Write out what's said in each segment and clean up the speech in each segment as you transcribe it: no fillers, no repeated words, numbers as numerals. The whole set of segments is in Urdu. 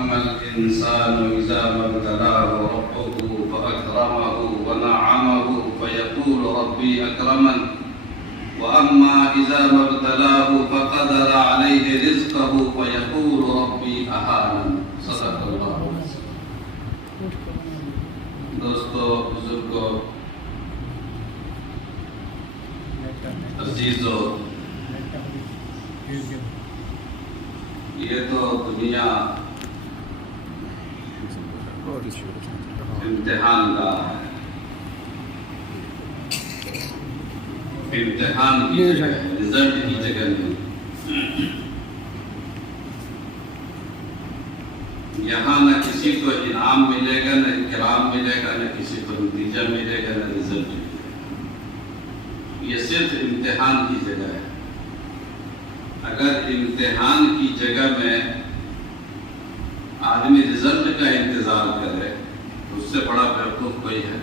فأما الإنسان إذا ما ابتلاه ربه فأكرمه ونعمه فيقول ربي أكرمن وأما إذا ما ابتلاه فقدر عليه رزقه فيقول ربي أهانن. صدق اللہ. دوستو، بزرگو، عزیزو، یہ تو دنیا امتحان کا ہے، امتحان کی جگہ ہے، رزلٹ کی جگہ نہیں. یہاں نہ کسی کو انعام ملے گا، نہ اکرام ملے گا، نہ کسی کو نتیجہ ملے گا، نہ رزلٹ ملے گا. یہ صرف امتحان کی جگہ ہے. اگر امتحان کی جگہ میں آدمی رزلٹ کا انتظار کرے تو اس سے بڑا بیوقوف کوئی ہے؟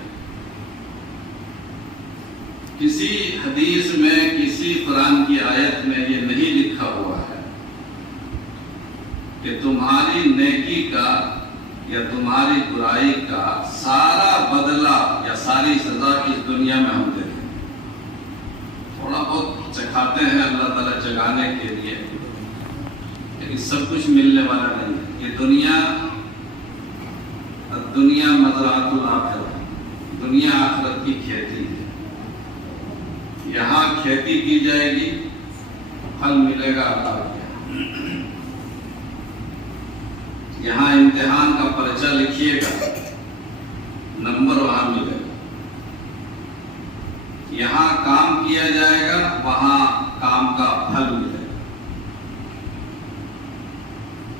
کسی حدیث میں، کسی قرآن کی آیت میں یہ نہیں لکھا ہوا ہے کہ تمہاری نیکی کا یا تمہاری برائی کا سارا بدلہ یا ساری سزا اس دنیا میں ہم دیں. تھوڑا بہت چکھاتے ہیں اللہ تعالیٰ جگانے کے لیے، لیکن سب کچھ ملنے والا نہیں ہے. یہ دنیا مزرعۃ الآخرہ، دنیا آخرت کی کھیتی ہے. یہاں کھیتی کی جائے گی، پھل ملے گا اللہ کے. یہاں امتحان کا پرچہ لکھیے گا، نمبر وہاں ملے گا. یہاں کام کیا جائے گا، وہاں کام کا پھل ملے گا.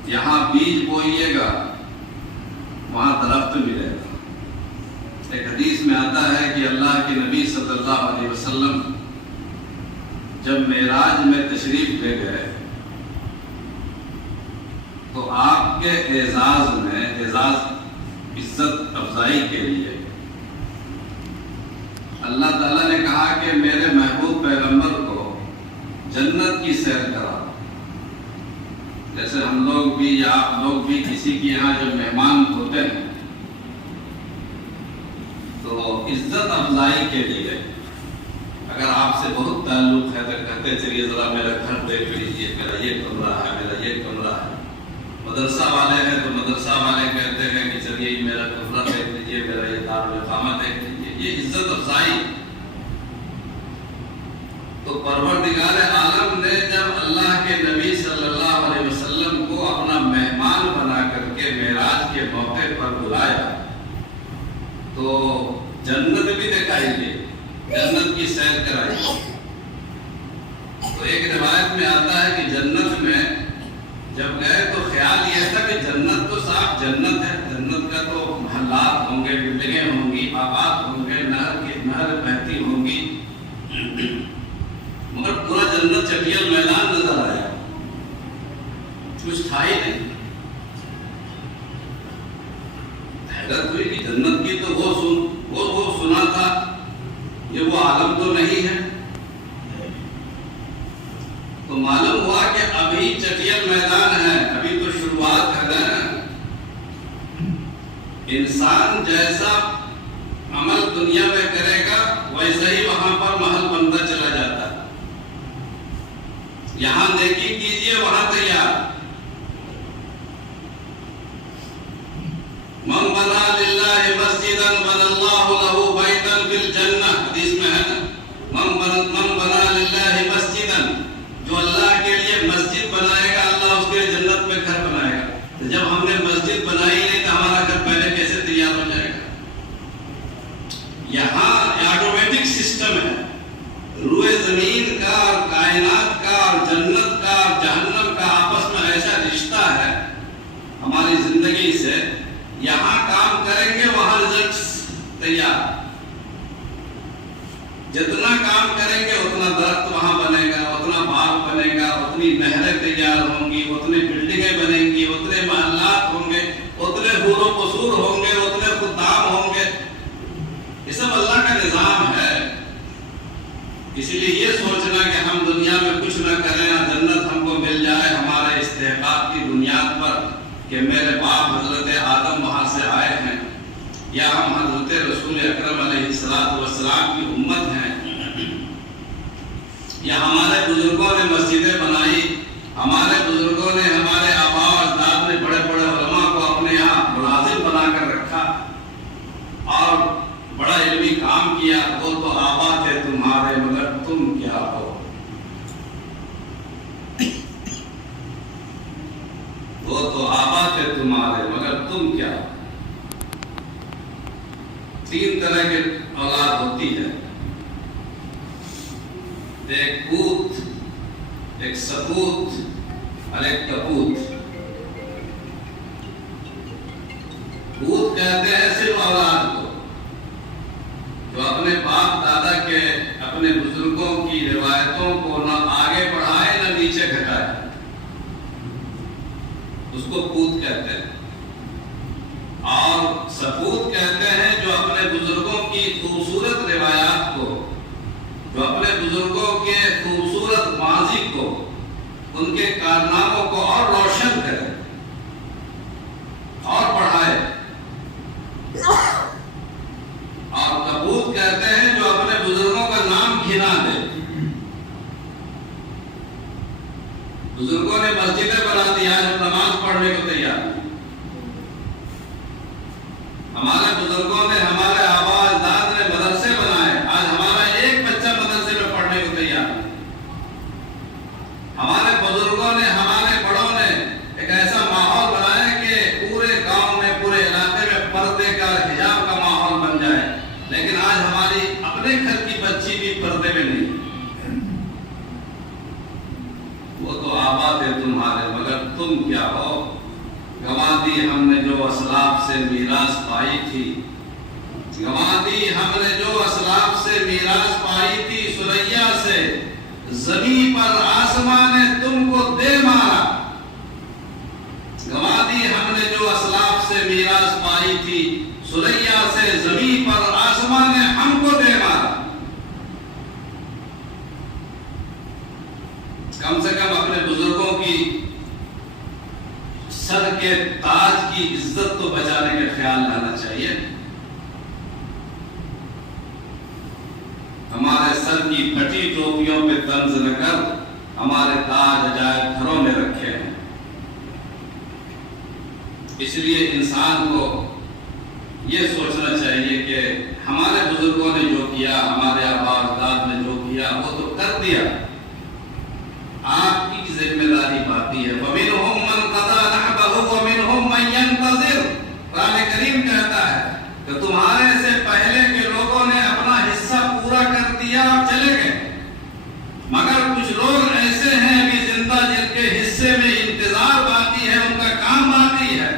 یہاں بیج بوئیے گا، وہاں درخت ملے گا. ایک حدیث میں آتا ہے کہ اللہ کے نبی صلی اللہ علیہ وسلم جب معراج میں تشریف لے گئے تو آپ کے اعزاز میں، اعزاز عزت افزائی کے لیے اللہ تعالیٰ نے کہا کہ میرے محبوب پیغمبر کو جنت کی سیر کرا. جیسے ہم لوگ بھی یا آپ لوگ بھی کسی کے یہاں جب مہمان ہوتے ہیں تو عزت افزائی کے لیے اگر آپ سے بہت تعلق ہے تو کہتے چلیے ذرا میرا گھر دیکھ لیجیے، میرا یہ کمرہ ہے، میرا یہ کمرہ ہے. مدرسہ والے ہیں تو مدرسہ والے کہتے ہیں کہ چلیے میرا کمرہ دیکھ لیجیے، میرا یہ دارالاقامہ دیکھ لیجیے. یہ عزت افزائی. تو پروردگار عالم نے جب اللہ کے نبی صلی اللہ علیہ وسلم کو اپنا مہمان بنا کر کے معراج کے موقع پر بلایا تو جنت بھی دکھائی گئی، جنت کی سیر کرائی. تو ایک روایت میں آتا ہے کہ جنت میں جب گئے تو خیال یہ تھا کہ جنت تو صاف جنت ہے، جنت کا تو محلات ہوں گے، بلڈنگیں ہوں گی، آباد ہوں گے، نہر بہتی ہوں گی، مگر پورا جنت چٹیل میدان نظر آیا، کچھ تھا ہی نہیں. حیرت ہوئی کہ جنت کی تو وہ سنا تھا، یہ وہ عالم تو نہیں ہے. تو معلوم ہوا کہ ابھی چٹیل میدان ہے، ابھی تو شروعات ہے نا. انسان جیسا عمل دنیا میں کرے گا ویسے ہی وہاں پر محل بنتا چلا جاتا ہے. یہاں نیکی کیجئے، وہاں تیار. من بنا للہ مسجدا بنى اللہ له بیتا فی الجنہ، حدیث میں ہے نا. من بنا للہ مسجدا، جو اللہ کے لیے مسجد بنائے گا اللہ اس کے لیے جنت میں گھر بنائے گا. تو جب ہم نے مسجد بنائی نہیں تو ہمارا گھر پہلے کیسے تیار ہو جائے گا؟ یہاں آٹومیٹک سسٹم ہے. روئے زمین کا اور کائنات کا اور جنت کا اور جہنم کا آپس میں ایسا رشتہ ہے ہماری زندگی سے. یہاں کام کریں گے وہاں رزلٹ تیار. جتنا کام کریں گے اتنا درخت وہاں بنے گا، اتنا باغ بنے گا، اتنی نہریں تیار ہوں گی، اتنی بلڈنگیں بنیں گی، اتنے محلات ہوں گے، اتنے حور و قصور ہوں گے، اتنے خدام ہوں گے. یہ سب اللہ کا نظام ہے. اسی لیے یہ سوچنا کہ ہم دنیا میں کچھ نہ کریں اور جنت ہم کو مل جائے ہمارے استحقاق کی بنیاد پر کہ میرے باپ السلام کی امت ہیں، یا ہمارے بزرگوں نے مسجدیں بنائی، ہمارے بزرگوں نے، ہمارے آباء و اجداد نے بڑے بڑے علماء کو اپنے یہاں ملازم بنا کر رکھا اور بڑا علمی کام کیا، وہ تو آباء تھے تمہارے مگر تم کیا ہو؟ وہ تو آباء تھے تمہارے مگر تم کیا ہو؟ تین طرح کی اولاد ہوتی ہے، ایک پوت، ایک سپوت اور ایک کپوت۔ پوت کہتے ہیں صرف اولاد کو جو اپنے باپ دادا کے، اپنے بزرگوں کی روایتوں کو نہ آگے بڑھائے نہ نیچے گھٹائے، اس کو پوت کہتے ہیں۔ اور سپوت کہتے ہیں جو اپنے بزرگوں کی خوبصورت روایات کو، جو اپنے بزرگوں کے خوبصورت ماضی کو، ان کے کارناموں کو اور روشن کرے اور بڑھائے۔ اور کپوت کہتے ہیں جو اپنے بزرگوں کا نام گھنا دے۔ بزرگوں نے مسجدیں بنا دی، آج ہم نماز پڑھنے کو تیار ہیں۔ ہمارے بزرگوں نے، ہمارے آباء اجداد نے مدرسے بنائے، آج ہمارا ایک بچہ مدرسے میں پڑھنے کو تیار ہے۔ ہمارے بزرگوں نے، ہمارے بڑوں نے ایک ایسا ماحول بنایا کہ پورے گاؤں میں، پورے علاقے میں پردے کا، حجاب کا ماحول بن جائے، لیکن آج ہماری اپنے گھر کی بچی بھی پردے میں نہیں۔ وہ تو آباء تھے تمہارے مگر تم کیا ہو؟ گنوا دی ہم نے جو اسلاف سے میراث پائی تھی، گنوا دی ہم نے جو اسلاف سے میراث پائی تھی، سریا سے زمین پر آسمان نے تم کو دے مارا۔ گنوا دی ہم نے جو اسلاف سے میراث پائی تھی، سریا سے زمین پر آسمان نے ہم کو دے مارا۔ کم سے کم اپنے بزرگوں کی سر کے تاج کی عزت تو بچانے کا خیال رہنا چاہیے۔ ہمارے سر کی پھٹی ٹوپیوں پہ طنز نہ کر، ہمارے تاج عجائب گھروں میں رکھے ہیں۔ اس لیے انسان کو یہ سوچنا چاہیے کہ ہمارے بزرگوں نے جو کیا، ہمارے آباء اجداد نے جو کیا وہ تو کر دیا، آپ کی ذمہ داری باقی ہے۔ وَمِنْهُمْ مَنْ قَضَى نَحْبَهُ وَمِنْهُمْ مَنْ يَنْتَظِرُ۔ قرآن کریم کہتا ہے کہ تمہارے سے پہلے کے لوگوں نے اپنا حصہ پورا کر دیا اور چلے گئے، مگر کچھ لوگ ایسے ہیں ابھی زندہ جن کے حصے میں انتظار باقی ہے، ان کا کام باقی ہے۔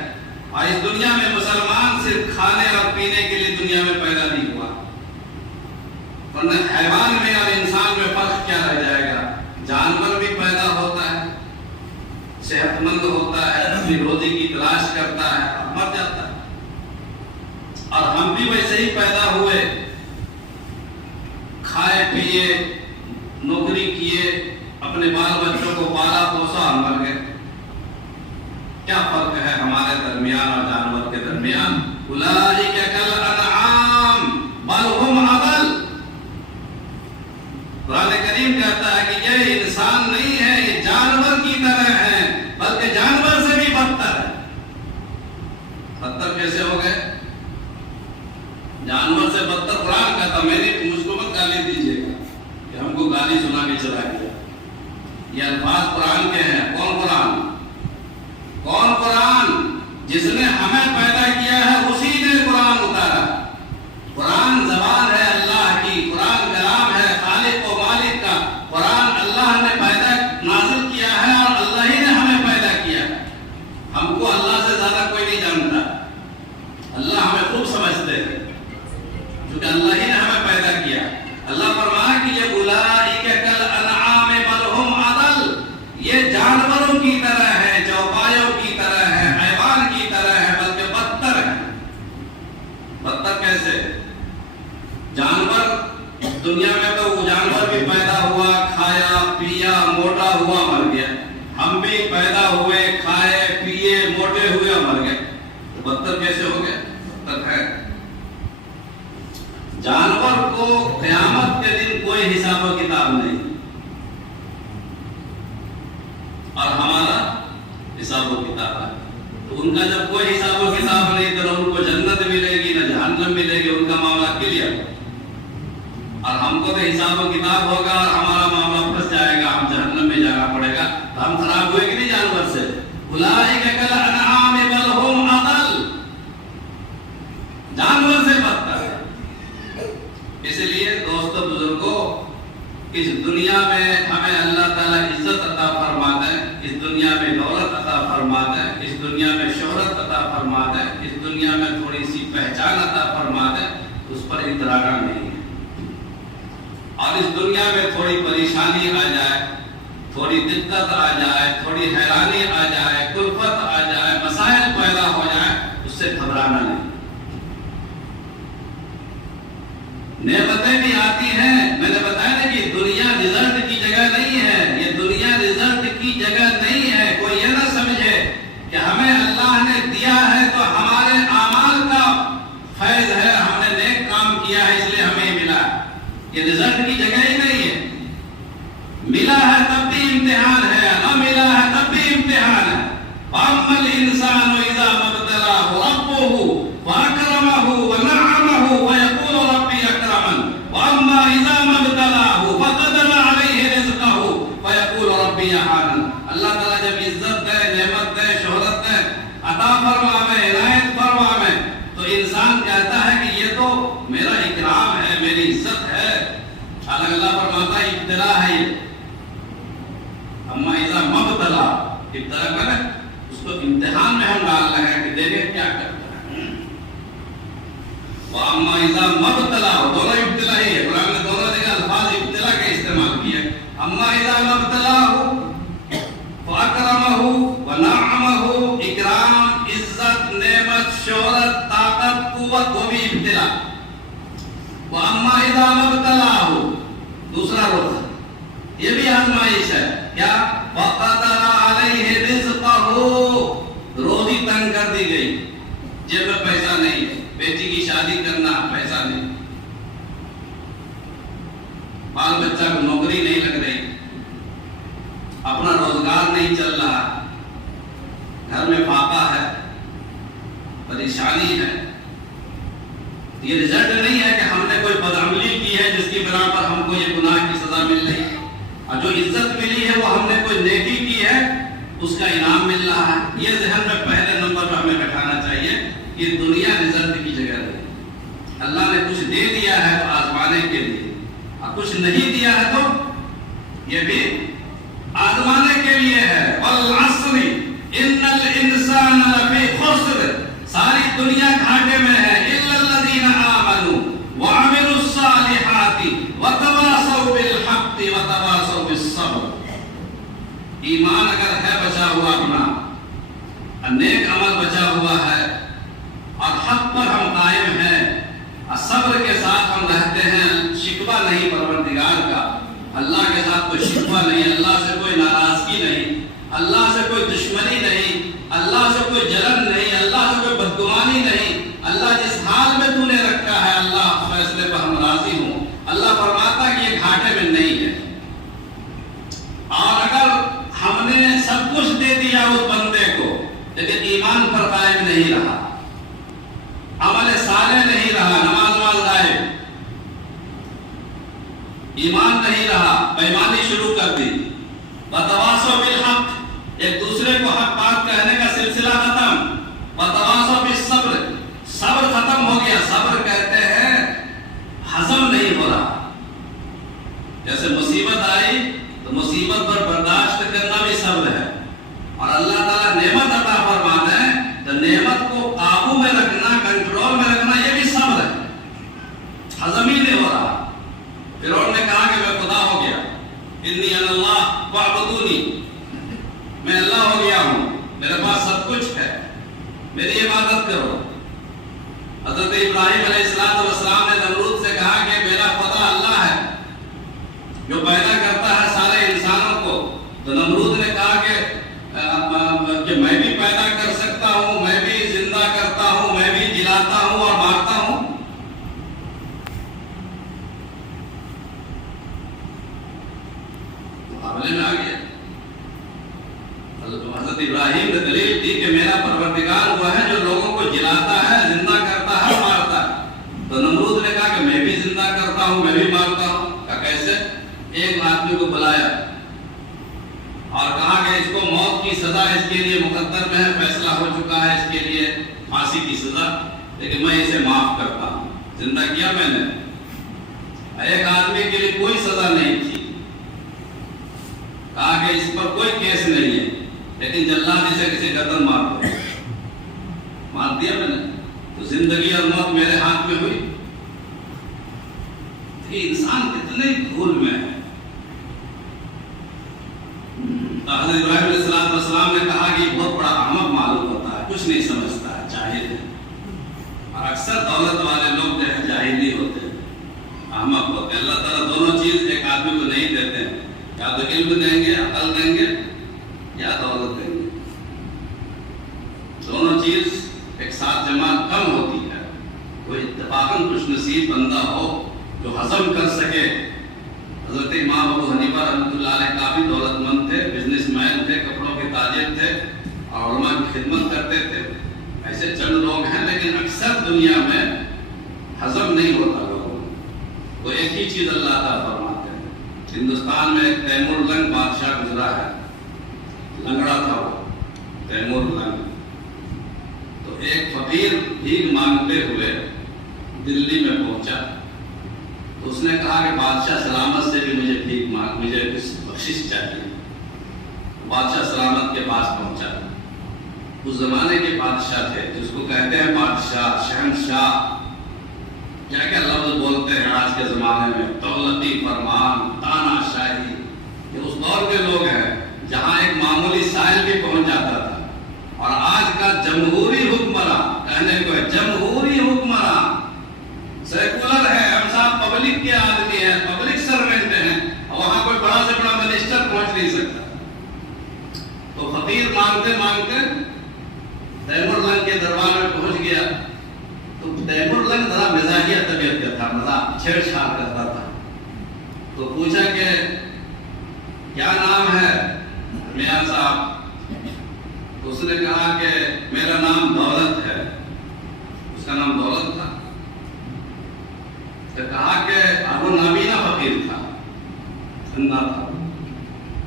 اور اس دنیا میں مسلمان صرف کھانے اور پینے کے لیے دنیا میں پیدا نہیں ہوا، ورنہ حیوان میں اور انسان میں فرق کیا رہ جائے گا؟ جانور بھی پیدا ہوتا ہے، صحت مند ہوتا ہے، اپنی روزی کی تلاش کرتا ہے اور مر جاتا ہے، اور ہم بھی ویسے ہی پیدا ہوئے، کھائے پیے، نوکری کیے، اپنے بال بچوں کو پالا پوسا اور مر گئے۔ کیا فرق ہے ہمارے درمیان اور جانور کے درمیان؟ اولئک کالانعام بل ہم اضل۔ قرآن کریم کہتا ہے کہ یہ انسان نہیں ہے، یہ جانور کی طرح ہے، بلکہ جانور سے بھی بدتر ہے۔ بدتر کیسے ہو گئے؟ جانور سے بدتر قرآن کہتا، میں نے مجھ کو مت گالی دیجیے گا کہ ہم کو گالی سنا کے چلا گیا، یہ الفاظ قرآن کے ہیں۔ کون قرآن؟ کون قرآن؟ جس نے ہمیں پیدا کیا ہے اسی نے قرآن اتارا۔ قرآن زبان ہے اللہ کی، قرآن کلام ہے خالق و مالک کا، قرآن اللہ نے پیدا نازل کیا ہے اور اللہ ہی نے ہمیں پیدا کیا ہے۔ ہم کو اللہ سے زیادہ کوئی نہیں جانتا، اللہ ہمیں خوب سمجھتے ہیں کیونکہ اللہ ہی نے ہمیں پیدا کیا۔ اللہ فرمایا کہ یہ اولئک کالانعام بل ہم اضل، یہ جانوروں کی طرح ہے، چوپایوں کی طرح ہے، حیوان کی طرح ہے، بلکہ بدتر ہے۔ بدتر کیسے؟ جانور دنیا میں تو وہ جانور بھی پیدا ہوا، کھایا پیا، موٹا ہوا، مر گیا۔ ہم بھی پیدا ہوئے، کھائے پیے، موٹے ہوئے اور مر گئے، تو بدتر کیسے ہو گئے؟ بدتر ہے۔ جانور کو کو قیامت کے دن کوئی حساب و کتاب نہیں اور ہمارا حساب و کتاب ہے. تو ان کا جب کوئی حساب و کتاب نہیں تو نہ ان کو جنت ملے گی نہ جہنم ملے گی، ان کا معاملہ کلیئر. اور ہم کو تو حساب و کتاب ہوگا اور ہمارا معاملہ پھنس جائے گا، ہم جہنم میں جانا پڑے گا. تو ہم خراب ہوئے کہ نہیں جانور سے؟ اولئک کالانعام بل هم اضل، جانور سے بدتر ہے. اس لیے دوستو بزرگوں، اس دنیا میں ہمیں اللہ تعالیٰ عزت عطا فرما دے، اس دنیا میں دولت عطا فرما دے، اس دنیا میں شہرت عطا فرما دے، اس دنیا میں تھوڑی سی پہچان عطا فرما دے، اس پر اترانا نہیں ہے. اور اس دنیا میں تھوڑی پریشانی آ جائے، تھوڑی دقت آ جائے، تھوڑی حیرانی آ جائے، کلفت آ جائے، مسائل پیدا ہو جائے، اس سے گھبرانا نہیں. نعمتیں بھی آتی ہیں، میں نے بتایا نا کہ دنیا رزلٹ کی جگہ نہیں ہے، یہ دنیا رزلٹ کی جگہ نہیں ہے. کوئی یہ نہ سمجھے کہ ہمیں اللہ نے دیا ہے تو ہمارے اعمال کا فیض ہے، ہم نے نیک کام کیا ہے اس لیے ہمیں ملا. یہ رزلٹ کی جگہ ہی نہیں ہے. ملا ہے تب بھی امتحان ہے، نہ ملا ہے تب بھی امتحان ہے. فَأَمَّا الْإِنسَانُ إِذَا مَا ابْتَلَاهُ رَبُّهُ فَأَكْرَمَهُ وَنَعَّمَهُ وَيَقُولُ رَبِّي أَكْرَمَنِ وَأَمَّا إِذَا مَا ابْتَلَاهُ فَقَدَرَ عَلَيْهِ رِزْقَهُ فَيَقُولُ رَبِّي أَهَانَنِ. اللہ تعالیٰ جب عزت دے، نعمت دے، شہرت دے، عطا فرماوے، عنایت فرماوے، تو انسان کہتا ہے کہ یہ تو میرا اکرام ہے، میری عزت ہے. حالانکہ اللہ فرماتا ہے ابتلا ہے یہ. اما اذا مبتلا، ابتلا کرے اس کو امتحان میں ہم ڈال رہے ہیں کہ دیکھیں کیا کرتا ہے. واما اذا مبتلا، دونوں ابتلا ہی ہے، قرآن نے دونوں جگہ الفاظ ابتلا کے استعمال کیے. اما اذا مبتلا فاکرمہ ونعمہ، اکرام، عزت، نعمت، شہرت، طاقت، قوت، وہ بھی ابتلا. واما اذا مبتلا، دوسرا رخ یہ بھی آزمائش ہے. کیا؟ وَقَدَرَ عَلَيْهِ رِزْقَهُ، روزی تنگ کر دی گئی، جیب میں پیسہ نہیں، بیٹی کی شادی کرنا پیسہ نہیں، بال بچہ کو نوکری نہیں لگ رہی، اپنا روزگار نہیں چل رہا، گھر میں فاقہ ہے، پریشانی ہے. یہ رزلٹ نہیں ہے کہ ہم نے کوئی بدعملی کی ہے جس کی بنا پر ہم کو یہ گناہ کی سزا مل رہی ہے، اور جو عزت ملی ہے وہ ہم نے کوئی نیکی کی ہے اس کا انعام مل رہا ہے. یہ ذہن میں پہلے نمبر پر ہمیں بٹھانا چاہیے کہ دنیا رزلٹ کی جگہ نہیں. اللہ نے کچھ دے دیا ہے تو آزمانے کے لیے، اور کچھ نہیں دیا ہے تو یہ بھی آزمانے کے لیے ہے. والعصر ان الانسان لفی خسر، ساری دنیا گھاٹے میں ہے. الا الذین آمنوا وعملوا الصالحات وتواصوا بالحق وتواصوا بالصبر. ایمان اگر ہے بچا ہوا اپنا، نیک عمل بچا ہوا ہے، اور حق پر ہم قائم ہیں، اور صبر کے ساتھ ہم رہتے ہیں، شکوہ نہیں پروردگار کا، اللہ کے ساتھ کوئی شکوہ نہیں، اللہ سے کوئی ناراضگی نہیں، اللہ سے کوئی دشمنی نہیں، اللہ سے کوئی جلن نہیں، اللہ سے کوئی بدگمانی نہیں. اللہ جس حال میں تو نے رکھا ہے اللہ فیصلے پر ہم راضی ہوں. اللہ فرماتا کہ یہ گھاٹے میں نہیں ہے. اور اگر ہم نے سب کچھ دے دیا اس بندے کو لیکن ایمان پر قائم نہیں رہا، عمل صالح نہیں رہا، نماز غائب، ایمان نہیں رہا، بےایمانی شروع کر دی، وتواصوا بالحق، ایک دوسرے کو حق بات کہنے کا سلسلہ ختم، وتواصوا بالصبر، صبر ختم ہو گیا. صبر کہتے ہیں ہضم نہیں ہو رہا. جیسے مصیبت آئی تو مصیبت پر برداشت کرنا بھی صبر ہے، اور اللہ تعالیٰ نعمت عطا فرماتا ہے تو نعمت کو قابو میں رکھنا، کنٹرول میں رکھنا، یہ بھی صبر ہے. ہضم ہی نہیں ہو رہا. فرعون نے کہا کہ میں خدا ہو گیا، انی انا اللہ فاعبدونی، میں اللہ ہو گیا ہوں، میرے پاس سب کچھ ہے، میری عبادت کرو. حضرت ابراہیم علیہ السلام نے نمرود سے کہا کہ میرا خدا اللہ ہے جو پیدا کرتا ہے سارے انسانوں کو. تو نمرود نے کہا کہ میں بھی پیدا کر سکتا ہوں، میں بھی زندہ کرتا ہوں، میں بھی جلاتا ہوں اور مارتا ہوں. مقابلے میں آ گیا. حضرت ابراہیم نے دلیل دی کہ میرا پروردگار وہ ہے جو لوگوں کو جلاتا ہے، زندہ کرتا ہے، مارتا ہے. تو نمرود نے کہا کہ میں بھی زندہ کرتا ہوں، میں بھی مارتا ہوں. کہا کیسے؟ ایک آدمی کو بلایا اور کہا کہ اس کو موت کی سزا اس کے لیے مقدر میں ہے، فیصلہ ہو چکا ہے اس کے لیے پھانسی کی سزا، لیکن میں اسے معاف کرتا ہوں. زندہ کیا میں نے. ایک آدمی کے لیے کوئی سزا نہیں تھی، کہا کہ اس پر کوئی کیس نہیں ہے، لیکن جلاد اسے کسی قتل مار دیا میں نے. تو زندگی اور موت میرے ہاتھ میں ہوئی. یہ انسان کتنے دھول میں ہے. حضرت ابراہیم علیہ السلام نے کہا کہ یہ بہت بڑا احمق معلوم ہوتا ہے، کچھ نہیں سمجھتا ہے، جاہل ہے. اور اکثر دولت والے لوگ جو ہے جاہل ہی ہوتے ہیں، احمق ہوتے ہیں. اللہ تعالیٰ دونوں چیز ایک آدمی کو نہیں دیتے ہیں، یا تو علم دیں گے، عقل دیں گے، یا دولت دیں گے. دونوں چیز ایک ساتھ جمع کم ہوتی ہے. کوئی اتفاقاً خوش نصیب بندہ ہو جو ہضم کر سکے. حضرت امام ابو حنیفہ رحمۃ اللہ علیہ کافی دولت مند تھے، بزنس مین تھے، کپڑوں کے تاجر تھے اور علماء کی خدمت کرتے تھے. ایسے چند لوگ ہیں، لیکن اکثر دنیا میں ہضم نہیں ہوتا لوگوں کو. تو ایک ہی چیز اللہ تعالیٰ فرماتے ہیں. ہندوستان میں ایک تیمور لنگ بادشاہ گزرا ہے، لنگڑا تھا وہ تیمور لنگ. تو ایک فقیر بھیک مانگتے ہوئے دلی میں پہنچا. تو اس نے کہا کہ بادشاہ سلامت سے بھی مجھے بھیک مانگ، مجھے کچھ بخشش چاہیے. بادشاہ سلامت کے پاس پہنچا. اس زمانے کے بادشاہ تھے جس کو کہتے ہیں بادشاہ، شہنشاہ. کیا کیا لفظ بولتے ہیں آج کے زمانے میں، دولتی فرمان، تانا شاہی. یہ اس دور کے لوگ ہیں جہاں ایک معمولی سائل بھی پہنچ جاتا تھا. اور آج کا جمہوری حکمراں، کہنے کو ہے جمہوری حکمراں، سیکولر ہے، ہم صاحب پبلک کے آدمی ہیں، پبلک سروینٹ ہیں، وہاں کوئی بڑا سے بڑا منسٹر پہنچ نہیں سکتا. تو فقیر مانگتے مانگتے تیمور لنگ کے دربار میں پہنچ گیا. تو تیمور لنگ ذرا مزاحیہ طبیعت کا تھا، مزاح چھیڑ چھاڑ کرتا تھا. تو پوچھا کہ کیا نام ہے میاں صاحب؟ اس نے کہا کہ میرا نام دولت ہے. اس کا نام دولت تھا. تو کہا کہ ابو نابینا فقیر تھا، اندھا تھا.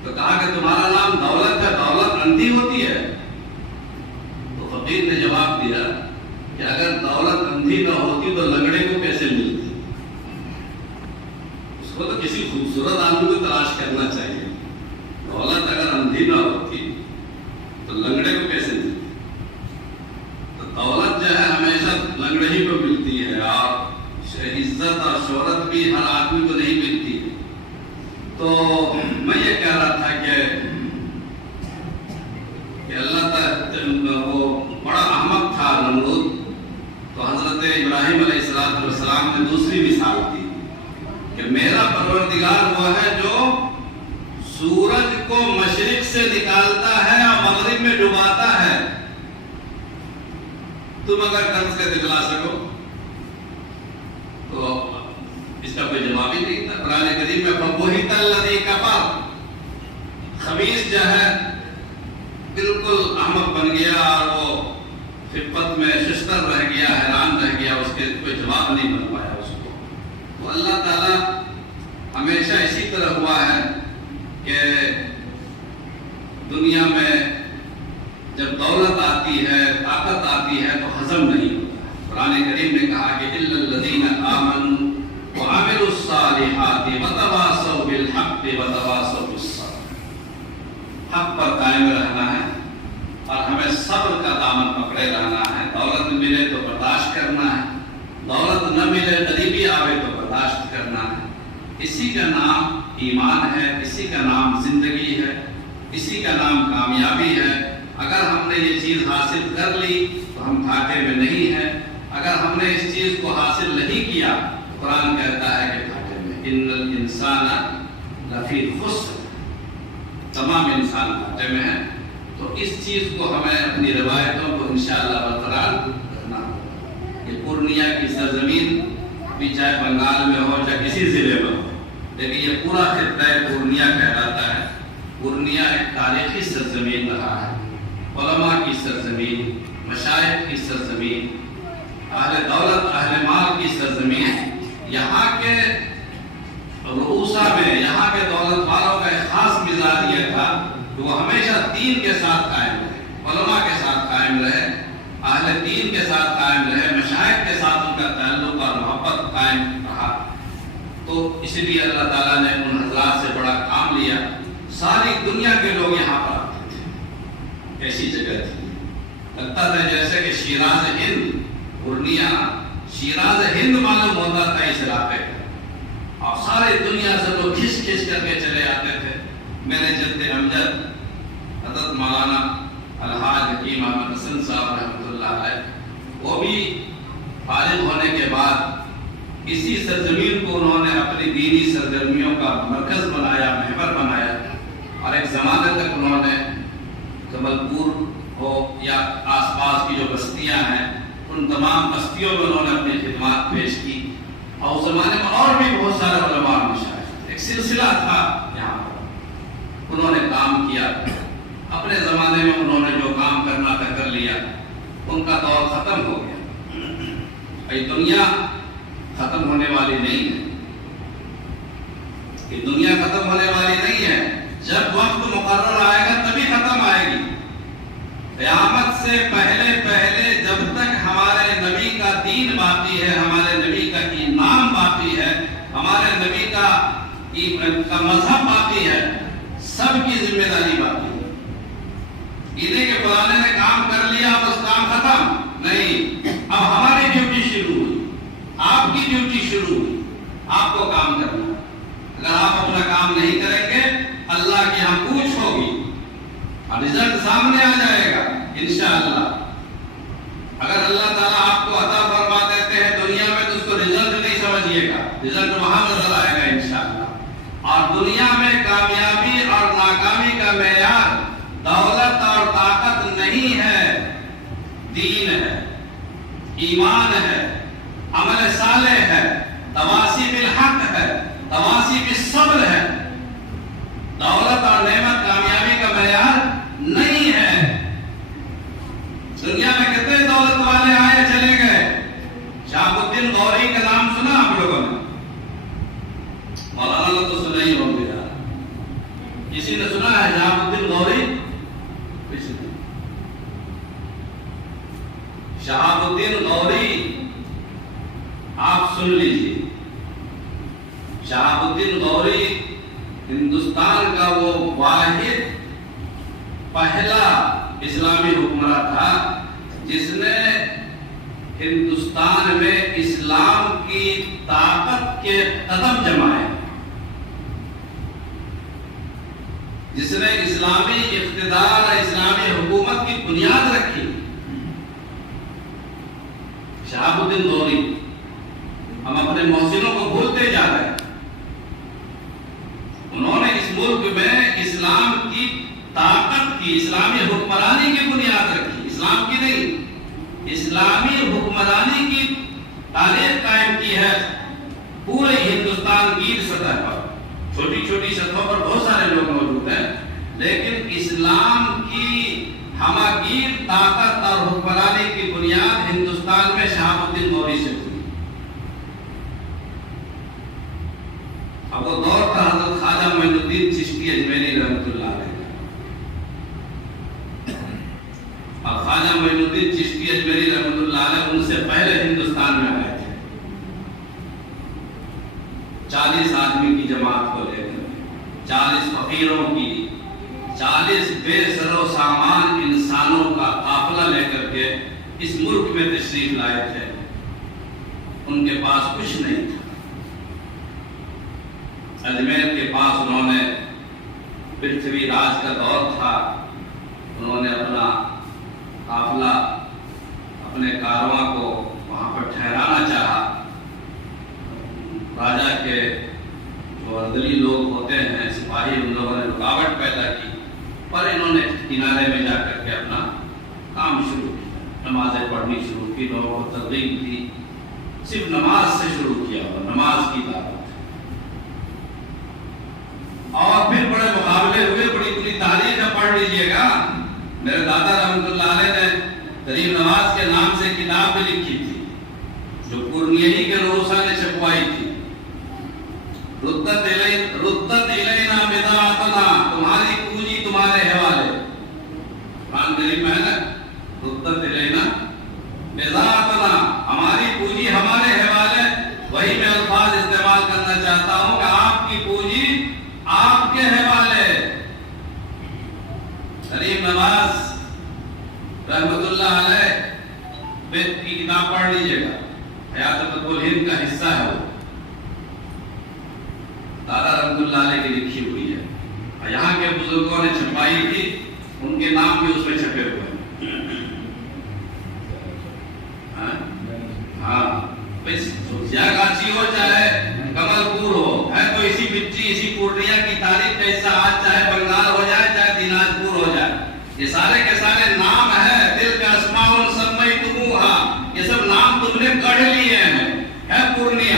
تو کہا کہ تمہارا نام دولت ہے، دولت اندھی ہوتی ہے؟ تو فقیر نے جواب دیا کہ اگر دولت اندھی نہ ہوتی تو لنگڑے کو کیسے ملتی؟ اس کو تو کسی خوبصورت آدمی کو تلاش کرنا چاہیے. دولت اگر اندھی نہ ہوتی تو لنگڑے کو کیسے ملتی؟ تو دولت جو ہے ہمیشہ لنگڑے ہی کو ملتی ہے، اور عزت اور شہرت بھی ہر آدمی کو نہیں ملتی. تو میں یہ کہہ رہا تھا کہ اللہ تعالیٰ وہ بڑا احمق تھا نمرود. تو حضرت ابراہیم علیہ السلام نے دوسری مثال دی کہ میرا پروردگار وہ ہے جو سورج کو مشرق سے نکالتا ہے اور مغرب میں ڈباتا ہے. تم اگر کنس کے دکھلا سکو تو اس کا کوئی جواب ہی نہیں تھا. قرآن کریم میں فَبُهِتَ الَّذِي كَفَرَ، خبیث جو ہے بالکل احمق بن گیا اور وہ خفت میں ششتر رہ گیا، حیران رہ گیا، اس کے کوئی جواب نہیں بن پایا اس کو. تو اللہ تعالیٰ ہمیشہ اسی طرح ہوا ہے کہ دنیا میں جب دولت آتی ہے، طاقت آتی ہے تو ہضم نہیں ہوتا. قرآن کریم نے کہا کہ إِلَّا الَّذِينَ آمَنُوا وَعَمِلُوا الصَّالِحَاتِ وَتَوَاصَوْا بِالْحَقِّ وَتَوَاصَوْا بِالصَّبْرِ. حق پر قائم رہنا ہے اور ہمیں صبر کا دامن پکڑے رہنا ہے. دولت ملے تو برداشت کرنا ہے، دولت نہ ملے، غریبی آوے تو برداشت کرنا ہے. اسی کا نام ایمان ہے، اسی کا نام زندگی ہے، اسی کا نام کامیابی ہے. اگر ہم نے یہ چیز حاصل کر لی تو ہم گھاٹے میں نہیں ہیں. اگر ہم نے اس چیز کو حاصل نہیں کیا تو قرآن کہتا ہے کہ گھاٹے میں. ان الانسان لفی خسر، تمام انسان گھاٹے میں ہیں. تو اس چیز کو ہمیں اپنی روایتوں کو انشاءاللہ برقرار رکھنا ہوگا. یہ پورنیہ کی سرزمین بھی چاہے بنگال میں ہو یا کسی ضلع میں ہو، لیکن یہ پورا خطہ پورنیہ کہلاتا ہے. تاریخی سرزمین رہا ہے، علماء کی سرزمین، مشائخ کی سرزمین، اہل دولت اہل مال کی سرزمین. یہاں کے رؤسا میں، یہاں کے دولت والوں کا ایک خاص مزاج یہ تھا کہ وہ ہمیشہ دین کے ساتھ قائم رہے، علماء کے ساتھ قائم رہے، اہل دین کے ساتھ قائم رہے، مشائخ کے ساتھ ان کا تعلق اور محبت قائم رہا. تو اس لیے اللہ تعالیٰ نے ان حضرات سے بڑا کام لیا. ساری دنیا کے لوگ یہاں پر آتے تھے. ایسی جگہ تھی، لگتا تھا جیسے کہ شیراز ہند، پورنیہ شیراز ہند معلوم ہوتا تھا اس علاقے کا. اور ساری دنیا سے لوگ کھس کھس کر کے چلے آتے تھے. میرے جد امجد حضرت مولانا الحاج حکیم احمد حسن صاحب رحمۃ اللہ علیہ، وہ بھی فارغ ہونے کے بعد اسی سرزمین کو انہوں نے اپنی دینی سرگرمیوں کا مرکز بنایا، محور بنایا. اور ایک زمانے تک انہوں نے کمل پور ہو یا آس پاس کی جو بستیاں ہیں ان تمام بستیوں میں انہوں نے اپنی خدمات پیش کی. اور اس زمانے میں اور بھی بہت سارے علماء مشائخ، ایک سلسلہ تھا یہاں پر. انہوں نے کام کیا، اپنے زمانے میں انہوں نے جو کام کرنا تھا کر لیا. ان کا دور ختم ہو گیا. یہ دنیا ختم ہونے والی نہیں ہے، یہ دنیا ختم ہونے والی نہیں ہے. جب وقت مقرر آئے گا تبھی ختم آئے گی. قیامت سے پہلے پہلے جب تک ہمارے نبی کا دین باقی ہے، ہمارے نبی کا ایمان باقی ہے، ہمارے نبی کا مذہب باقی ہے، سب کی ذمہ داری باقی ہے. انہیں کہ فلانے نے کام کر لیا بس کام ختم نہیں. اب ہماری ڈیوٹی شروع ہوئی، آپ کی ڈیوٹی شروع ہوئی. آپ کو کام کرنا. اگر آپ اپنا کام نہیں کریں گے اللہ کے یہاں پوچھ ہوگی، رزلٹ سامنے آ جائے گا انشاءاللہ. اگر اللہ تعالیٰ آپ کو عطا فرما دیتے ہیں دنیا میں تو اس کو رزلٹ نہیں سمجھیے گا، رزلٹ وہاں نظر آئے گا انشاءاللہ. اور دنیا میں کامیابی اور ناکامی کا معیار دولت اور طاقت نہیں ہے، دین ہے، ایمان ہے، عمل صالح ہے، تواصی بالحق ہے، تواصی بالصبر ہے. دولت اور نعمت کامیابی کا معیار نہیں ہے. دنیا میں کتنے دولت والے آئے چلے گئے. شہاب الدین غوری کا نام سنا آپ لوگوں نے؟ مولانا نے تو سنا ہی ہوگا. کسی نے سنا ہے شہاب الدین غوری؟ شہاب الدین غوری آپ سن لیجیے. شہاب الدین غوری ہندوستان کا وہ واحد پہلا اسلامی حکمراں تھا جس نے ہندوستان میں اسلام کی طاقت کے قدم جمائے، جس نے اسلامی اقتدار، اسلامی حکومت کی بنیاد رکھی. شہاب الدین غوری. ہم اپنے محسنوں کو بھولتے جا رہے ہیں. انہوں نے اس ملک میں اسلام کی طاقت کی، اسلامی حکمرانی کی بنیاد رکھی. اسلام کی نہیں، اسلامی حکمرانی کی تاریخ قائم کی ہے پورے ہندوستان کی سطح پر. چھوٹی چھوٹی سطحوں پر بہت سارے لوگ موجود ہیں، لیکن اسلام کی ہماگیر طاقت اور حکمرانی کی بنیاد ہندوستان میں شہاب الدین غوری سے ہوئی. اب وہ دور تھا حضرت خواجہ معین الدین چشتی اجمیری رحمۃ اللہ علیہ. اور خواجہ معین الدین چشتی اجمیری رحمۃ اللہ علیہ ان سے پہلے ہندوستان میں آئے تھے. 40 آدمی کی جماعت کو لے کر، 40 فقیروں کی، 40 بے سر و سامان انسانوں کا قافلہ لے کر کے اس ملک میں تشریف لائے تھے. ان کے پاس کچھ نہیں تھا. اجمیر کے پاس انہوں نے پرتھوی راج کا دور تھا. انہوں نے اپنا قافلہ، اپنے کارواں کو وہاں پر ٹھہرانا چاہا. راجا کے جو اردلی لوگ ہوتے ہیں، سپاہی، ان لوگوں نے رکاوٹ پیدا کی، پر انہوں نے کنارے میں جا کر کے اپنا کام شروع کیا. نمازیں پڑھنی شروع کی، لوگوں کو ترغیب دی. صرف نماز سے شروع کیا اور نماز کی دعوت. اور پھر بڑے مقابلے ہوئے، بڑی بڑی تاریخ ہے. میرے دادا رحمۃ اللہ علیہ نے غریب نواز کے نام سے کتاب بھی لکھی تھی جو پورنیہی کے روسا نے چھپوائی تھی. ردت الینا بضاعتنا، تمہاری پونجی تمہارے حوالے. قرآن کریم میں ہے نا، ردت الینا بضاعتنا، ہماری پونجی ہمارے حوالے. وہی میں الفاظ استعمال کرنا چاہتا ہوں کہ آپ کی پونجی آپ کے حوالے. غریب نواز رحمۃ اللہ علیہ کی کتاب پڑھ لیجئے گا، حیات فتح الہند کا حصہ ہے وہ، دادا رحمۃ اللہ علیہ کی لکھی ہوئی ہے. یہاں کے بزرگوں نے چھپائی تھی، ان کے نام بھی اس میں چھپے ہوئے ہیں. ہاں گاچی ہو چاہے کمل پور ہو، ہے تو اسی مٹی اسی پورنیہ کی تاریخ کا حصہ. آج چاہے بنگال ہو جائے چاہے دیناج پور ہو جائے، یہ سارے کے سارے نام ہے. دل کا اسماء سمیتموہا، یہ سب نام تم نے گڑھ لیے ہیں. ہے پورنیہ،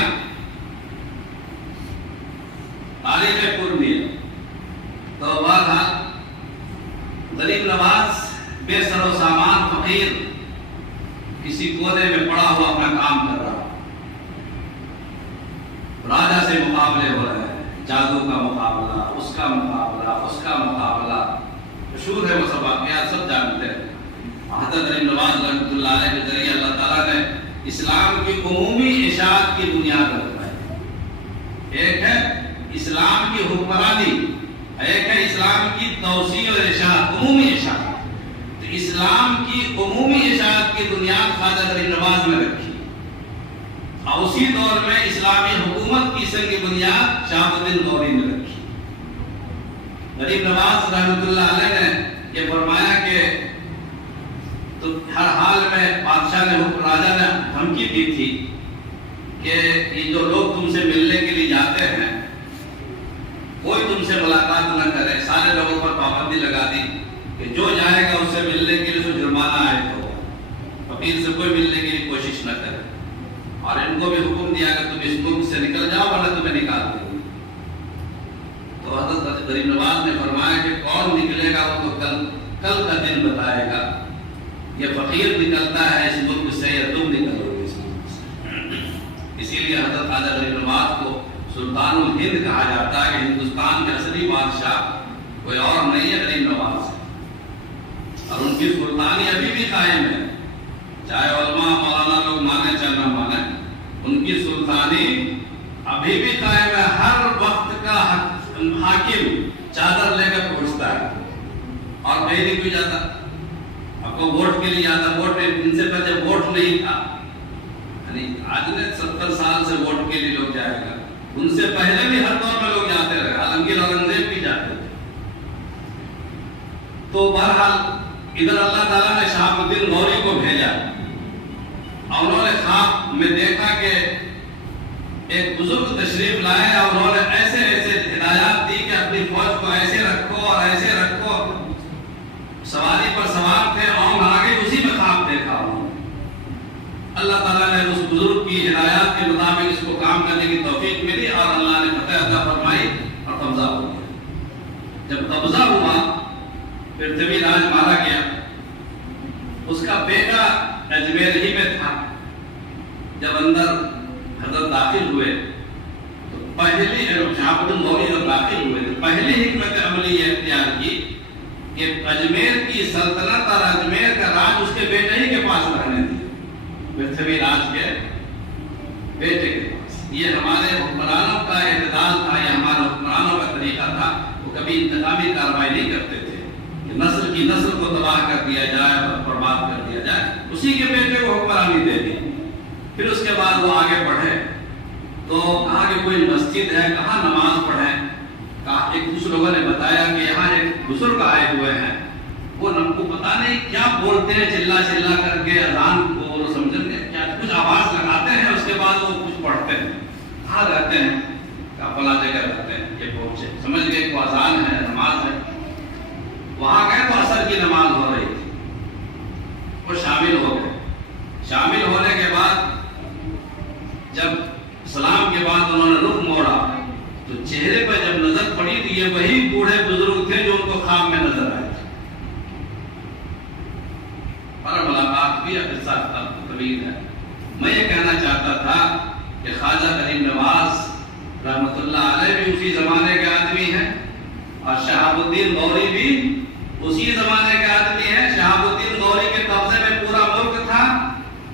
تاریخ ہے پورنیہ. تو بہرحال غریب نواز بے سر و سامان فقیر کسی کونے میں پڑا ہوا اپنا کام کر رہا. راجا سے مقابلے ہو رہے ہیں، جادو کا مقابلہ، اس کا مقابلہ، اس کا مقابلہ. مشہور ہے وہ سب واقعات، سب جانتے ہیں. حضرت غریب نواز رحمۃ اللہ علیہ کے ذریعے اللہ تعالیٰ نے اسلام کی عمومی اشاعت کی بنیاد رکھوائی. ایک ہے اسلام کی حکمرانی، ایک ہے اسلام کی توسیع اور اشاعت، عمومی اشاعت. تو اسلام کی عمومی اشاعت کی بنیاد خواجہ غریب نواز نے رکھی، اور اسی دور میں اسلامی حکومت کی سنگ بنیاد شہاب الدین غوری نے رکھی. غریب نواز رحمۃ اللہ علیہ نے یہ فرمایا کہ تو ہر حال میں بادشاہ نے، راجا نے دھمکی دی تھی کہ یہ جو لوگ تم سے ملنے کے لیے جاتے ہیں کوئی تم سے ملاقات نہ کرے. سارے لوگوں پر پابندی لگا دی کہ جو جائے گا اس سے ملنے کے لیے تو جرمانہ عائد ہوگا. فقیر سے کوئی ملنے کے لیے کوشش نہ کرے. اور ان کو بھی حکم دیا کہ تم اس ملک سے نکل جاؤ ورنہ تمہیں نکال دیں گے. تو حضرت غریب نواز نے فرمایا کہ کون نکلے گا وہ تو کل کا دن بتائے گا. یہ فقیر نکلتا ہے اس ملک سے یا تم نکلو گے اس ملک سے. اسی لیے حضرت خواجہ غریب نواز کو سلطان الہند کہا جاتا ہے کہ ہندوستان کے اصلی بادشاہ کوئی اور نہیں ہے، غریب نواز ہے. اور ان کی سلطانی ابھی بھی قائم ہے، چاہے علماء مولانا لوگ مانے چاہے نہ مانے، ان کی سلطانی ابھی بھی قائم ہے. ہر وقت کا حاکم چادر لے کر پہنچتا ہے اور کہیں نہیں کوئی جاتا. اب کو ووٹ کے لیے جاتا، ووٹ ان سے پہلے ووٹ نہیں تھا، یعنی آج نے 70 سال سے ووٹ کے لیے لوگ جائے گا. ان سے پہلے بھی ہر دور میں لوگ جاتے رہے، عالمگیر اورنگزیب بھی جاتے تھے. تو بہرحال ادھر اللہ تعالیٰ نے شہاب الدین غوری کو بھیجا اور انہوں نے خواب میں دیکھا کہ ایک بزرگ تشریف لائے اور انہوں نے ایسے ایسے ہدایات دی کہ اپنی فوج کو ایسے رکھو اور ایسے رکھو. سواری پر سوار تھے، اونگ آگے، اسی میں خواب دیکھا انہوں نے. اللہ تعالیٰ نے اس بزرگ کی ہدایات کے مطابق اس کو کام کرنے کی توفیق ملی اور اللہ نے فتح عطا فرمائی اور قبضہ ہو گیا. جب قبضہ ہوا پرتھوی راج مارا گیا. اس کا بیٹا اجمیر ہی میں تھا. جب اندر حضرت داخل ہوئے تو پہلی شہاب الدین غوری جب داخل ہوئے تو پہلی حکمت عملی یہ اختیار کی کہ اجمیر کی سلطنت اور اجمیر کا راج اس کے بیٹے ہی کے پاس رہنے دی، پرتھوی راج کے بیٹے کے پاس. یہ ہمارے حکمرانوں کا اعتدال تھا، یہ ہمارے حکمرانوں کا طریقہ تھا. وہ کبھی انتقامی کارروائی نہیں کرتے تھے کہ نسل کی نسل کو تباہ کر دیا جائے اور برباد کر دیا جائے. اسی کے بیٹے کو حکمرانی دے دی. پھر اس کے بعد وہ آگے بڑھے تو کہا کہ کوئی مسجد ہے، کہاں نماز پڑھیں. کہا ایک کچھ لوگوں نے بتایا کہ یہاں ایک بزرگ آئے ہوئے ہیں، وہ ہم کو پتا نہیں کیا بولتے ہیں، چلا چلا کر کے اذان کو سمجھیں گے کیا، کچھ آواز لگاتے ہیں، اس کے بعد وہ کچھ پڑھتے ہیں. کہاں رہتے ہیں؟ کہا فلاں جگہ رہتے ہیں. یہ پہنچے، سمجھ گئے کہ اذان ہے، نماز ہے. وہاں گئے تو عصر کی نماز ہو رہی تھی. وہ شامل ہو گئے. شامل ہونے کے بعد جب سلام کے بعد انہوں نے رخ موڑا تو چہرے پر جب نظر پڑی تو یہ وہی بوڑھے بزرگ تھے جو ان کو خواب میں نظر آئے تھے. کافی قصہ طویل ہے. میں یہ کہنا چاہتا تھا کہ خواجہ غریب نواز رحمۃ اللہ علیہ بھی اسی زمانے کے آدمی ہیں اور شہاب الدین غوری بھی اسی زمانے کے آدمی ہیں. شہاب الدین غوری کے قبضے میں پورا ملک تھا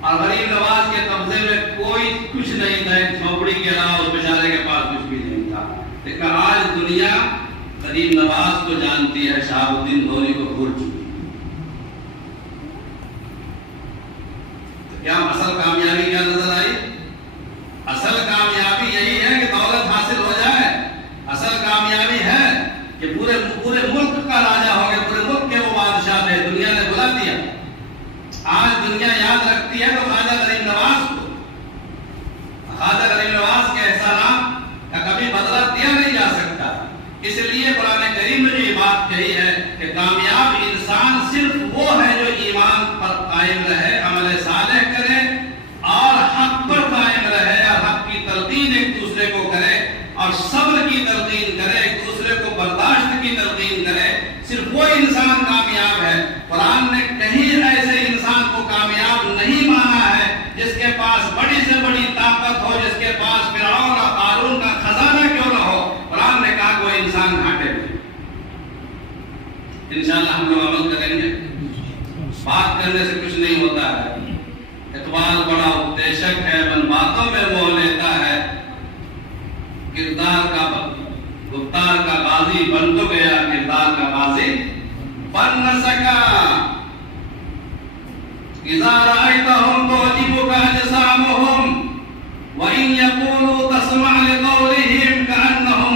اور غریب نواز کے قبضے میں کوئی کچھ نہیں تھا, ایک جھونپڑی کے علاوہ اس بیچارے کے پاس کچھ بھی نہیں تھا. لیکن آج دنیا غریب نواز کو جانتی ہے, شہاب الدین غوری کو بھول چکی. کیا اصل کامیابی کیا نظر آئی؟ اصل کامیابی یہی ہے کہ دولت حاصل ہو جائے. اصل کامیابی ہے کہ پورے ملک کا راجا ہو گیا, پورے ملک کے وہ بادشاہ تھے, دنیا نے بلا دیا. آج دنیا یاد رکھتی ہے تو خواجہ غریب نواز کو. خواجہ غریب نواز کے احسانات کا کبھی بدلہ دیا نہیں جا سکتا. اس لیے قرآن کریم نے یہ بات کہی ہے کہ کامیاب انسان صرف وہ ہے جو ایمان پر قائم رہے, عمل صالح کرے اور حق پر قائم رہے اور حق کی تلقین ایک دوسرے کو کرے اور صبر کی تلقین کرے, ایک دوسرے کو برداشت کی تلقین کرے. صرف وہ انسان کامیاب ہے. قرآن نے کہیں ایسے انسان کو کامیاب نہیں مانا ہے جس کے پاس بڑی سے بڑی طاقت ہو, جس کے پاس فرعون اور قارون کا خزانہ کیوں نہ ہو. قرآن نے کہا کہ وہ انسان گھاٹے میں. انشاءاللہ ہم لوگ عمل کریں گے. بات کرنے سے کچھ نہیں ہوتا ہے. اقبال بڑا اپدیشک ہے, من باتوں میں موہ لیتا ہے. کردار کا گفتار کا غازی بن تو گیا, کردار کا غازی بن نہ سکا. اذا رأيتهم تعجبك أجسامهم وإن يقولوا تسمع لقولهم كأنهم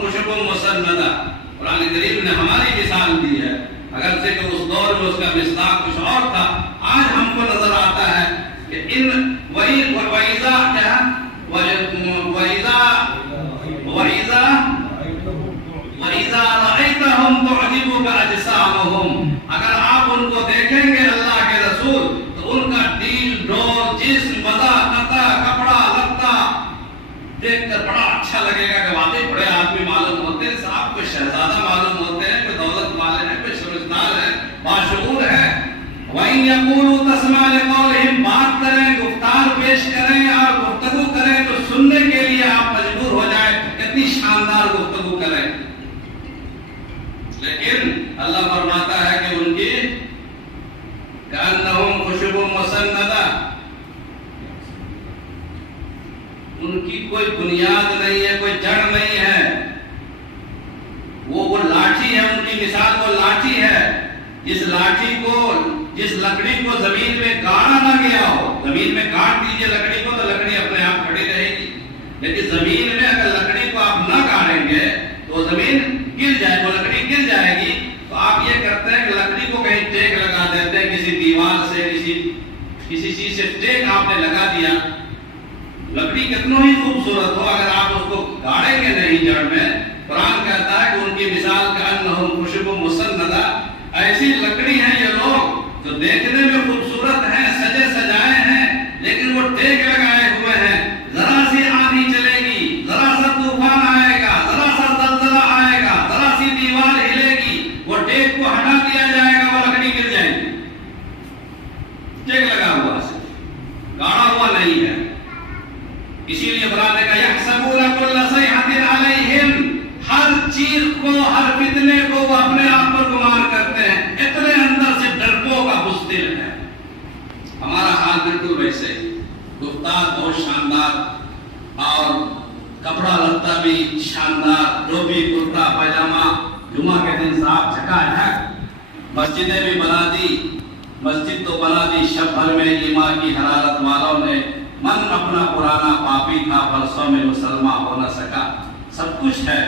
خشب مسندة. قرآن کریم نے ہماری مثال دی ہے, اگرچہ کہ اس دور میں اس کا مصداق کچھ اور تھا. آج ہم کو نظر آتا ہے کہ وَإِذَا رَأَيْتَهُمْ تُعْجِبُكَ أَجْسَامُهُمْ, اگر آپ ان کو دیکھیں گے اللہ کے رسول تو ان کا دل, ڈول, جسم, بدن, قطع, کپڑا, لتا دیکھ کر بڑا اچھا لگے گا کہ واقعی بڑے آدمی معلوم ہوتے ہیں, صاحب کوئی شہزادہ معلوم ہوتے ہیں, کوئی دولت والے ہیں, کوئی سمجھدار ہے, باشعور ہے. وَإِن يَقُولُوا تَسْمَعْ لِقَوْلِهِمْ, بات کریں, گفتار پیش کریں اور گفتگو کریں تو سننے کے لیے آپ مجبور ہو جائیں. کتنی شاندار گفتگو کریں. لیکن اللہ فرماتا ہے کہ ان کی كأنهم خشب مسندة, ان کی کوئی بنیاد نہیں ہے, کوئی جڑ نہیں ہے. وہ لاٹھی ہے, ان کی مثال وہ لاٹھی ہے. جس لاٹھی کو, جس لکڑی کو زمین میں گاڑا نہ گیا ہو. زمین میں گاڑ دیجئے لکڑی کو تو لکڑی اپنے آپ کھڑی رہے گی, لیکن زمین میں اگر لکڑی کو آپ نہ گاڑیں گے تو زمین گر جائے, وہ لکڑی گر جائے گی. تو آپ یہ کرتے ہیں کہ لکڑی کو کہیں ٹیک لگا دیتے ہیں, کسی دیوار سے, کسی چیز سے ٹیک آپ نے لگا دیا. لکڑی کتنی ہی خوبصورت ہو, اگر آپ اس کو گاڑیں گے نہیں جڑ میں. قرآن کہتا ہے کہ ان کی مثال كأنهم خشب مسندة, ایسی لکڑی ہیں یہ لوگ جو دیکھنے میں خوبصورت ہیں, سجے سجائے ہیں, لیکن وہ ٹیک لگائے ہوئے ہیں. ذرا سی آندھی چلے گی, ذرا سا طوفان آئے گا, ذرا سا زلزلہ آئے گا, ذرا سی دیوار ہلے گی, وہ ٹیک کو ہٹا دیا جائے گا, وہ لکڑی گر جائے گی. ٹیک لگا ہوا ہے, گاڑا ہوا نہیں ہے. اسی لیے قرآن نے کہا يَحْسَبُونَ كُلَّ صَيْحَةٍ عَلَيْهِمْ, ہر چیز کو, ہر فتنے کو وہ اپنے آپ پر گمان کرتے ہیں. اتنے اندر سے ڈرپوک کا بزدل ہے. ہمارا حال بالکل ویسے ہی, گفتار بہت شاندار اور کپڑا لتا بھی شاندار, ٹوپی, کرتا, پاجامہ, جمعہ کے دن صاحب جھکا جھک, مسجدیں بھی بنا دی. مسجد تو بنا دی, شب بھر میں ایمان کی حرارت والوں نے, من اپنا پرانا پاپی تھا, برسوں میں مسلمان ہو نہ سکا. سب کچھ ہے,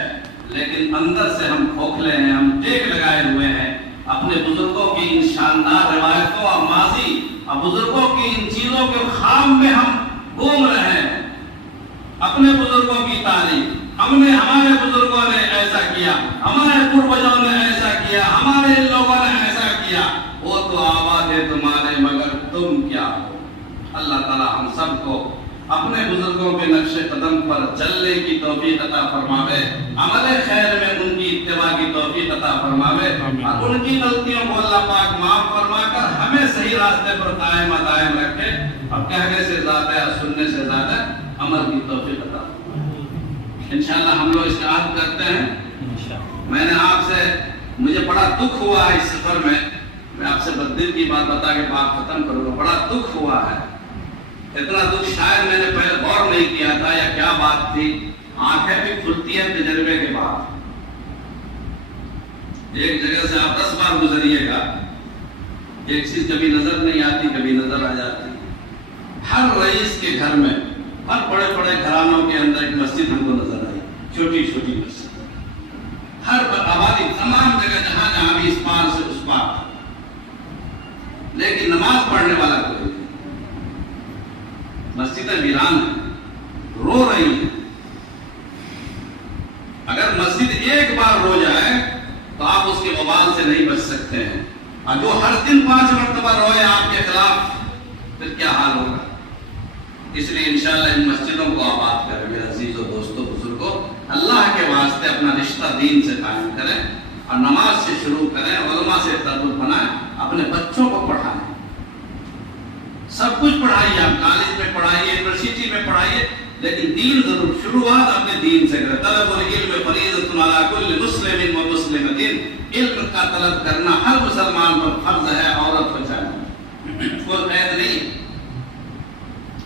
لیکن اندر سے ہم کھوکھلے ہیں, ہم ٹیک لگائے ہوئے ہیں. اپنے بزرگوں کی ان شاندار روایتوں اور ماضی اور بزرگوں کی ان چیزوں کے خواب میں ہم گھوم رہے ہیں. اپنے بزرگوں کی تعریف, ہمارے بزرگوں نے ایسا کیا, ہمارے پروجوں نے ایسا کیا, ہمارے لوگوں نے ایسا کیا. وہ تو آباد ہے تمہارے مگر تم کیا ہو. اللہ تعالی ہم سب کو اپنے بزرگوں کے نقش قدم پر چلنے کی توفیق عطا فرماوے, عمل خیر میں ان کی اتباع کی توفیق عطا فرماوے, اور ان کی غلطیوں کو اللہ پاک معاف فرما کر راستے پر قائم دائم رکھے اور کہنے سے زیادہ سننے سے زیادہ عمل کی توفیق عطا فرمائے۔ انشاءاللہ ہم لوگ اس کا عہد کرتے ہیں۔ میں نے آپ سے، مجھے بڑا دکھ ہوا ہے اس سفر میں آپ سے بددل کی بات بتا کے بات ختم کروں گا، بڑا دکھ ہوا ہے۔ اتنا دکھ شاید میں نے پہلے غور نہیں کیا تھا یا کیا بات تھی۔ آنکھیں بھی کھلتی ہیں تجربے کے بعد۔ ایک جگہ سے آپ 10 بار گزریے گا، ایک چیز کبھی نظر نہیں آتی، کبھی نظر آ جاتی۔ ہر رئیس کے گھر میں، ہر بڑے بڑے گھرانوں کے اندر ایک مسجد ہم کو نظر آئی، چھوٹی چھوٹی مسجد، ہر آبادی تمام جگہ جہاں جہاں بھی اس پار سے اس پار، لیکن نماز پڑھنے والا کوئی نہیں۔ مسجدیں ویران ہیں، رو رہی ہیں۔ اگر مسجد ایک بار رو جائے تو آپ اس کے وبال سے نہیں بچ سکتے ہیں، اور جو ہر دن 5 مرتبہ روئے آپ کے خلاف، پھر کیا حال ہوگا؟ اس لیے انشاءاللہ ان مسجدوں کو آباد کریں۔ میرے عزیز و دوستو بزرگوں، اللہ کے واسطے اپنا رشتہ دین سے قائم کریں اور نماز سے شروع کریں، علماء سے تعلق بنائیں، اپنے بچوں کو پڑھائیں۔ سب کچھ پڑھائیے، آپ کالج میں پڑھائیے، یونیورسٹی میں پڑھائیے، لیکن دین ضرور، شروعات اپنے دین سے کریں۔ طلب العلم فریضۃ علی کل مسلم و مسلمۃ، علم کا طلب کرنا ہر مسلمان پر فرض ہے، عورت کو چاہیے، کوئی قید نہیں۔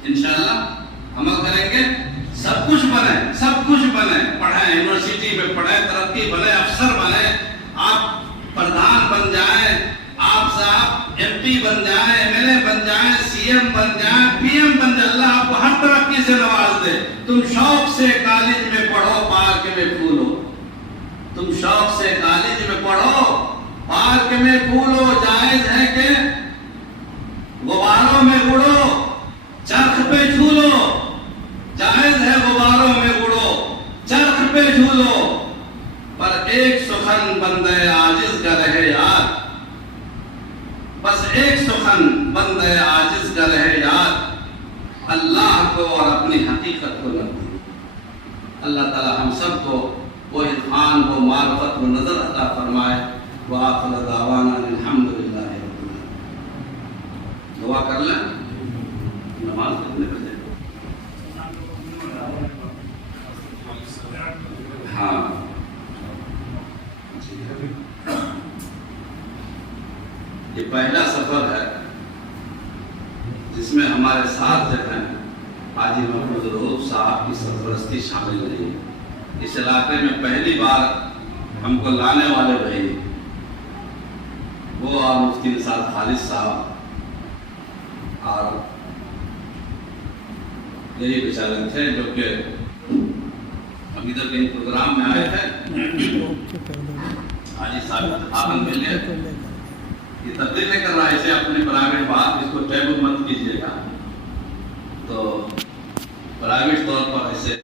انشاءاللہ عمل کریں گے، سب کچھ بنے، سب کچھ بنے، پڑھیں، یونیورسٹی میں پڑھیں، ترقی بنے، افسر بنے، آپ پردھان بن جائیں، آپ صاحب MP بن جائیں، MLA بن جائیں، CM بن جائیں، PM بن جائیں، اللہ آپ کو ہر ترقی سے نواز دے۔ تم شوق سے کالج میں پڑھو، پارک میں پھولو۔ تم شوق سے کالج میں پڑھو، پارک میں پھولو۔ جائز ہے کہ غباروں میں اڑو، چرخ پہ جھولو، جائز ہے غباروں میں اڑو، چرخ پہ جھولو، پر ایک سخن بندے عاجز کا رہے یاد، بس ایک سخن بندے عاجز کا رہے یاد، اللہ کو اور اپنی حقیقت کو نہ بھولو۔ اللہ تعالی ہم سب کو وہ عرفان، وہ معرفت، وہ نظر عطا فرمائے۔ وآخر دعوانا الحمدللہ رب العالمین۔ دعا کر لیں۔ نماز کتنے بجے؟ ہاں، یہ پہلا سفر ہے جس میں ہمارے ساتھ جو ہیں حاجی محمود رؤوف صاحب کی سرپرستی شامل رہی۔ اس علاقے میں پہلی بار ہم کو لانے والے بھائی وہ اور مفتی نثار خالد صاحب، اور یہی بیچارے تھے جو کہ ابھی تک کہیں پروگرام میں آئے تھے۔ حاجی صاحب آنگن میں لے یہ تبدیل نہیں کر رہا ہے، اسے اپنے پرائیویٹ بات، اس کو ٹیبل مت کیجیے گا، تو پرائیویٹ طور پر ایسے